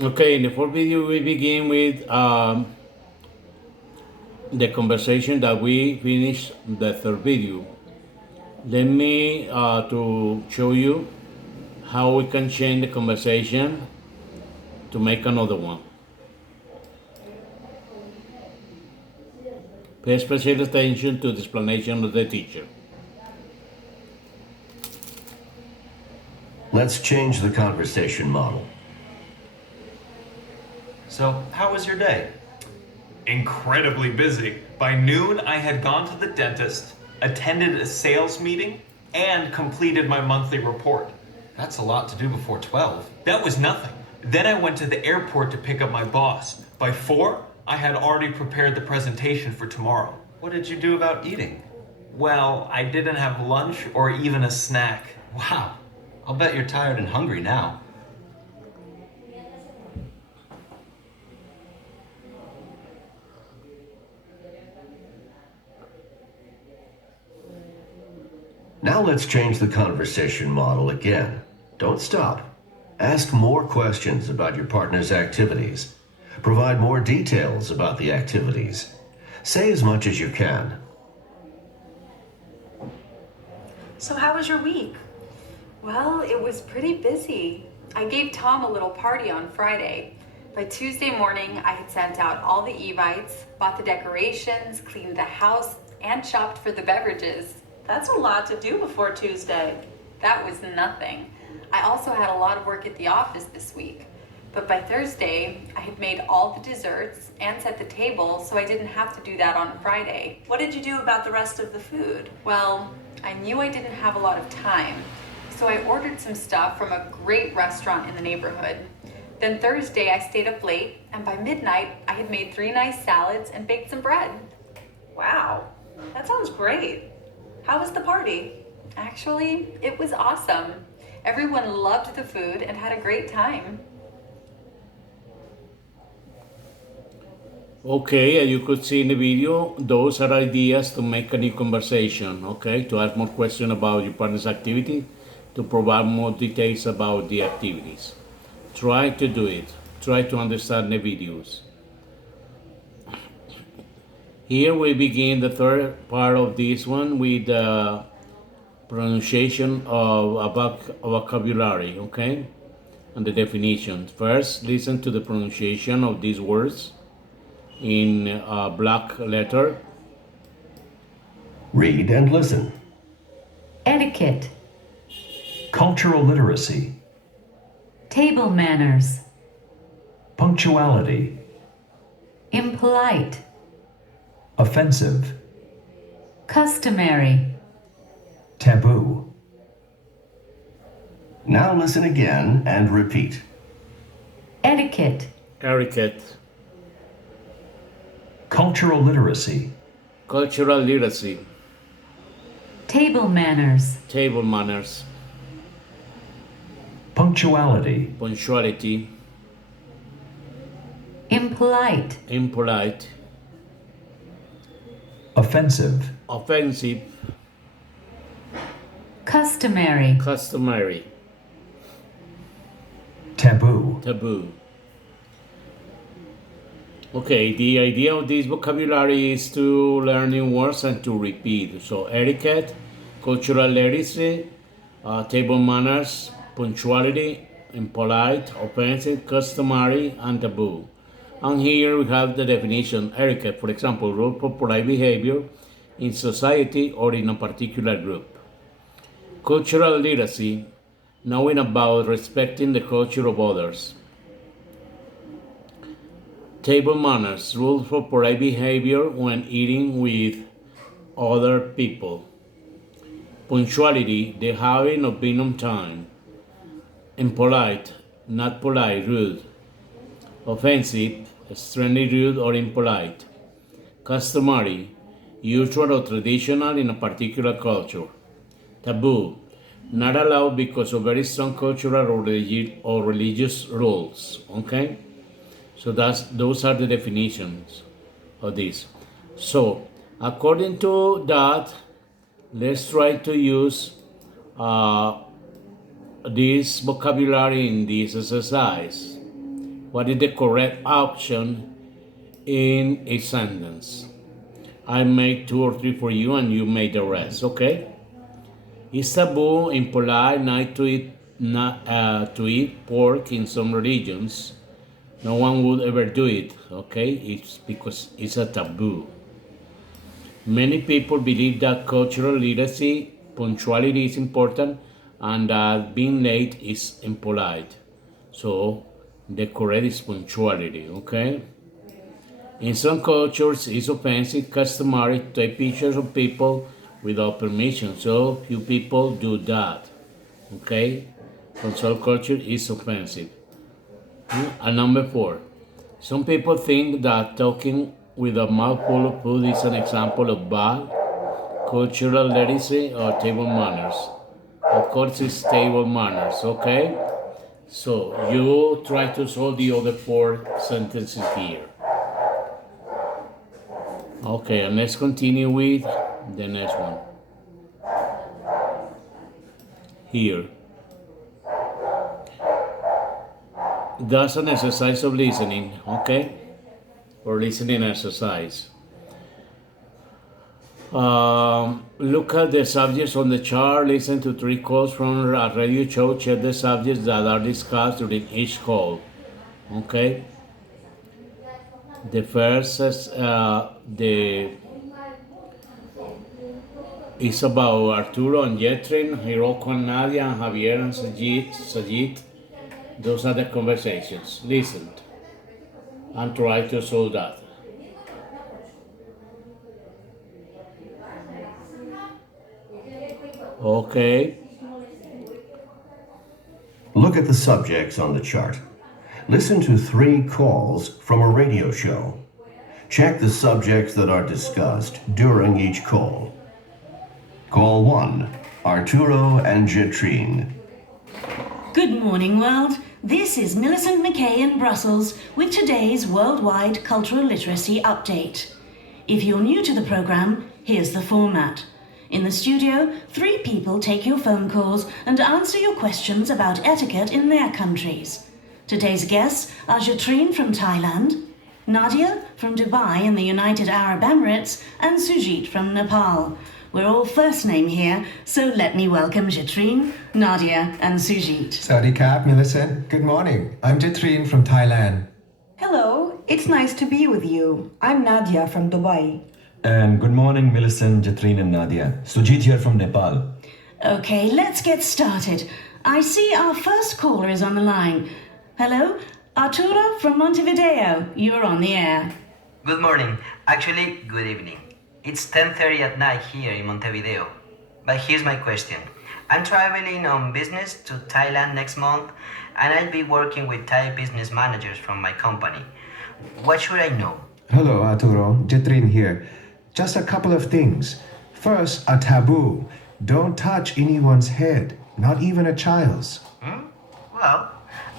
Okay, in the fourth video, we begin with the conversation that we finished the third video. Let me to show you how we can change the conversation to make another one. Pay special attention to the explanation of the teacher. Let's change the conversation model. So, how was your day? Incredibly busy. By noon, I had gone to the dentist, attended a sales meeting, and completed my monthly report. That's a lot to do before 12. That was nothing. Then I went to the airport to pick up my boss. By 4, I had already prepared the presentation for tomorrow. What did you do about eating? Well, I didn't have lunch or even a snack. Wow. I'll bet you're tired and hungry now. Now let's change the conversation model again. Don't stop. Ask more questions about your partner's activities. Provide more details about the activities. Say as much as you can. So how was your week? Well, it was pretty busy. I gave Tom a little party on Friday. By Tuesday morning, I had sent out all the Evites, bought the decorations, cleaned the house, and shopped for the beverages. That's a lot to do before Tuesday. That was nothing. I also had a lot of work at the office this week. But by Thursday, I had made all the desserts and set the table, so I didn't have to do that on Friday. What did you do about the rest of the food? Well, I knew I didn't have a lot of time, so I ordered some stuff from a great restaurant in the neighborhood. Then Thursday, I stayed up late, and by midnight, I had made 3 nice salads and baked some bread. Wow, that sounds great. How was the party? Actually, it was awesome. Everyone loved the food and had a great time. Okay, as you could see in the video, those are ideas to make a new conversation, okay? To ask more questions about your partner's activity, to provide more details about the activities. Try to do it. Try to understand the videos. Here we begin the third part of this one with the pronunciation of a vocabulary, okay? And the definitions. First, listen to the pronunciation of these words in a black letter. Read and listen. Etiquette, Cultural literacy, table manners, punctuality, impolite, offensive, customary, taboo, Now listen again and repeat. etiquette, Etiquette, cultural literacy, cultural literacy, table manners, table manners, punctuality, punctuality, impolite, impolite, offensive, offensive, customary, customary, taboo, taboo. Okay, the idea of this vocabulary is to learn new words and to repeat. So etiquette, cultural literacy, table manners, punctuality, impolite, offensive, customary, and taboo. And here we have the definition. Etiquette, for example, rule for polite behavior in society or in a particular group. Cultural literacy, knowing about respecting the culture of others. Table manners, rules for polite behavior when eating with other people. Punctuality, the having of being on time. Impolite, not polite, rude. Offensive, extremely rude or impolite. Customary, usual or traditional in a particular culture. Taboo, not allowed because of very strong cultural or religious rules. Okay? So those are the definitions of this. So according to that, let's try to use this vocabulary in this exercise. What is the correct option in a sentence? I made 2 or 3 for you and you made the rest, okay? It's taboo, impolite, not to eat pork in some religions. No one would ever do it, okay? It's because it's a taboo. Many people believe that cultural literacy, punctuality is important, and that being late is impolite. So the correct is punctuality, okay? In some cultures, it's offensive, customary to take pictures of people without permission. So few people do that, okay? For some culture, it's offensive. And number 4, some people think that talking with a mouthful of food is an example of bad cultural literacy or table manners. Of course, it's table manners, okay? So you try to solve the other 4 sentences here. Okay, and let's continue with the next one. Here. That's an exercise of listening, okay? Or listening exercise. Look at the subjects on the chart, listen to 3 calls from a radio show, check the subjects that are discussed during each call, okay? The first is it's about Arturo and Jetrin, Hiroko and Nadia, and Javier and Sajid. Those are the conversations. Listen and try to solve that. Okay. Look at the subjects on the chart. Listen to 3 calls from a radio show. Check the subjects that are discussed during each call. Call 1, Arturo and Jetrine. Good morning, world. This is Millicent McKay in Brussels with today's Worldwide Cultural Literacy Update. If you're new to the program, here's the format. In the studio, 3 people take your phone calls and answer your questions about etiquette in their countries. Today's guests are Jetrine from Thailand, Nadia from Dubai in the United Arab Emirates, and Sujit from Nepal. We're all first name here, so let me welcome Jetrine, Nadia, and Sujit. Sawadee Krap, Millicent. Good morning. I'm Jetrine from Thailand. Hello, it's nice to be with you. I'm Nadia from Dubai. And good morning, Millicent, Jetrine, and Nadia. Sujit here from Nepal. Okay, let's get started. I see our first caller is on the line. Hello, Arturo from Montevideo. You're on the air. Good morning. Actually, good evening. It's 10:30 at night here in Montevideo. But here's my question. I'm traveling on business to Thailand next month, and I'll be working with Thai business managers from my company. What should I know? Hello, Arturo. Jetrine here. Just a couple of things. First, a taboo. Don't touch anyone's head, not even a child's. Well,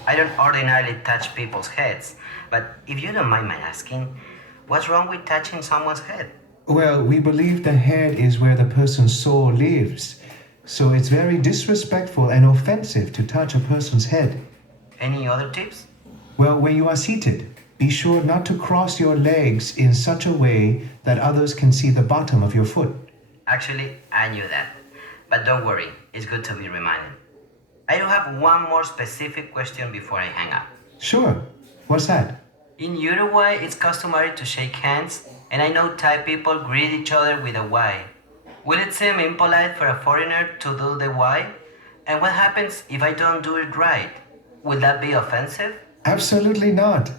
I don't ordinarily touch people's heads, but if you don't mind my asking, what's wrong with touching someone's head? Well, we believe the head is where the person's soul lives. So it's very disrespectful and offensive to touch a person's head. Any other tips? Well, when you are seated, be sure not to cross your legs in such a way that others can see the bottom of your foot. Actually, I knew that. But don't worry, it's good to be reminded. I do have one more specific question before I hang up. Sure. What's that? In Uruguay, it's customary to shake hands, and I know Thai people greet each other with a Y. Will it seem impolite for a foreigner to do the Y? And what happens if I don't do it right? Will that be offensive? Absolutely not.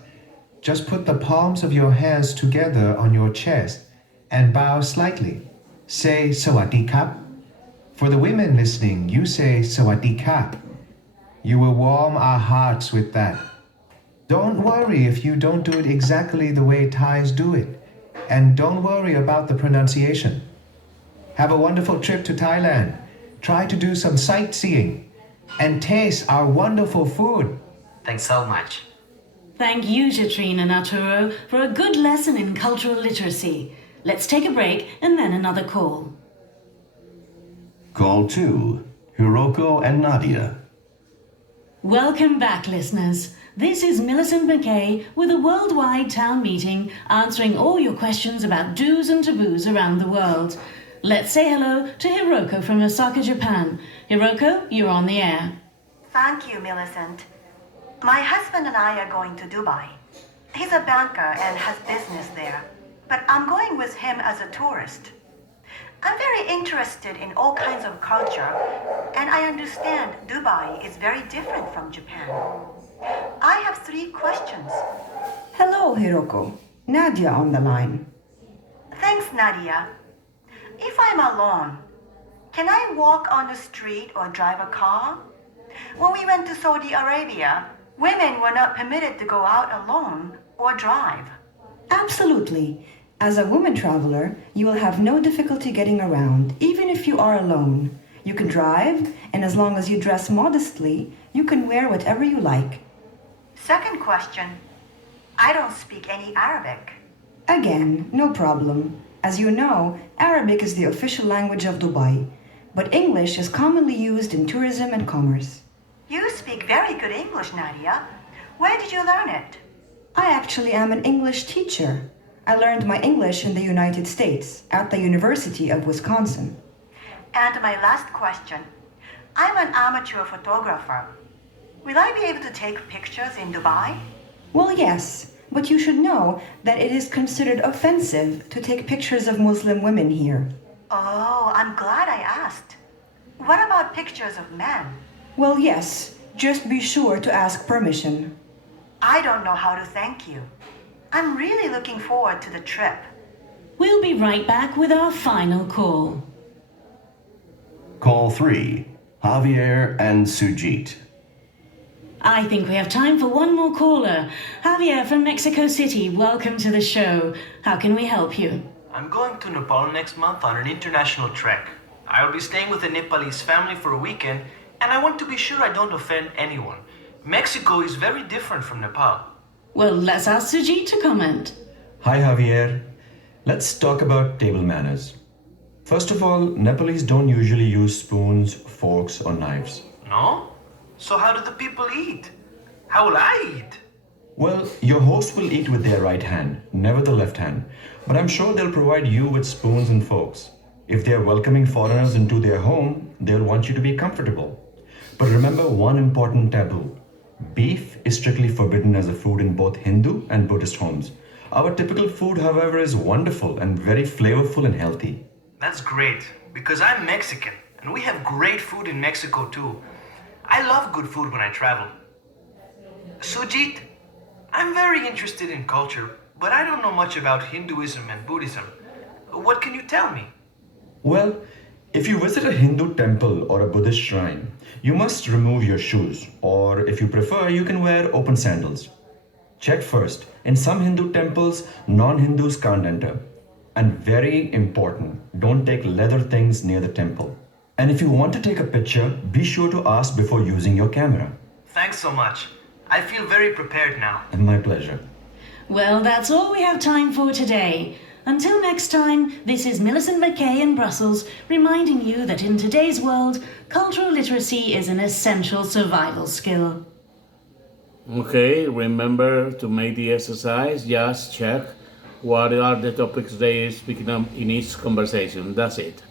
Just put the palms of your hands together on your chest and bow slightly. Say Sawadee Krap. For the women listening, you say Sawadee Krap. You will warm our hearts with that. Don't worry if you don't do it exactly the way Thais do it. And don't worry about the pronunciation. Have a wonderful trip to Thailand. Try to do some sightseeing and taste our wonderful food. Thanks so much. Thank you, Jetrine and Arturo, for a good lesson in cultural literacy. Let's take a break and then another call. Call 2, Hiroko and Nadia. Welcome back, listeners. This is Millicent McKay with a worldwide town meeting answering all your questions about do's and taboos around the world. Let's say hello to Hiroko from Osaka, Japan. Hiroko, you're on the air. Thank you, Millicent. My husband and I are going to Dubai. He's a banker and has business there, but I'm going with him as a tourist. I'm very interested in all kinds of culture, and I understand Dubai is very different from Japan. I have 3 questions. Hello, Hiroko. Nadia on the line. Thanks, Nadia. If I'm alone, can I walk on the street or drive a car? When we went to Saudi Arabia, women were not permitted to go out alone or drive. Absolutely. As a woman traveler, you will have no difficulty getting around, even if you are alone. You can drive, and as long as you dress modestly, you can wear whatever you like. Second question. I don't speak any Arabic. Again, no problem. As you know, Arabic is the official language of Dubai, but English is commonly used in tourism and commerce. You speak very good English, Nadia. Where did you learn it? I actually am an English teacher. I learned my English in the United States at the University of Wisconsin. And my last question. I'm an amateur photographer. Will I be able to take pictures in Dubai? Well, yes, but you should know that it is considered offensive to take pictures of Muslim women here. Oh, I'm glad I asked. What about pictures of men? Well, yes, just be sure to ask permission. I don't know how to thank you. I'm really looking forward to the trip. We'll be right back with our final call. Call 3. Javier and Sujit. I think we have time for one more caller. Javier from Mexico City, welcome to the show. How can we help you? I'm going to Nepal next month on an international trek. I'll be staying with a Nepalese family for a weekend, and I want to be sure I don't offend anyone. Mexico is very different from Nepal. Well, let's ask Sujit to comment. Hi, Javier. Let's talk about table manners. First of all, Nepalese don't usually use spoons, forks, or knives. No? So how do the people eat? How will I eat? Well, your host will eat with their right hand, never the left hand, but I'm sure they'll provide you with spoons and forks. If they're welcoming foreigners into their home, they'll want you to be comfortable. But remember one important taboo. Beef is strictly forbidden as a food in both Hindu and Buddhist homes. Our typical food, however, is wonderful and very flavorful and healthy. That's great, because I'm Mexican, and we have great food in Mexico too. I love good food when I travel. Sujit, I'm very interested in culture, but I don't know much about Hinduism and Buddhism. What can you tell me? Well, if you visit a Hindu temple or a Buddhist shrine, you must remove your shoes, or if you prefer, you can wear open sandals. Check first, in some Hindu temples, non-Hindus can't enter. And very important, don't take leather things near the temple. And if you want to take a picture, be sure to ask before using your camera. Thanks so much. I feel very prepared now. My pleasure. Well, that's all we have time for today. Until next time, this is Millicent McKay in Brussels, reminding you that in today's world, cultural literacy is an essential survival skill. Okay, remember to make the exercise. Just check what are the topics they are speaking of in each conversation. That's it.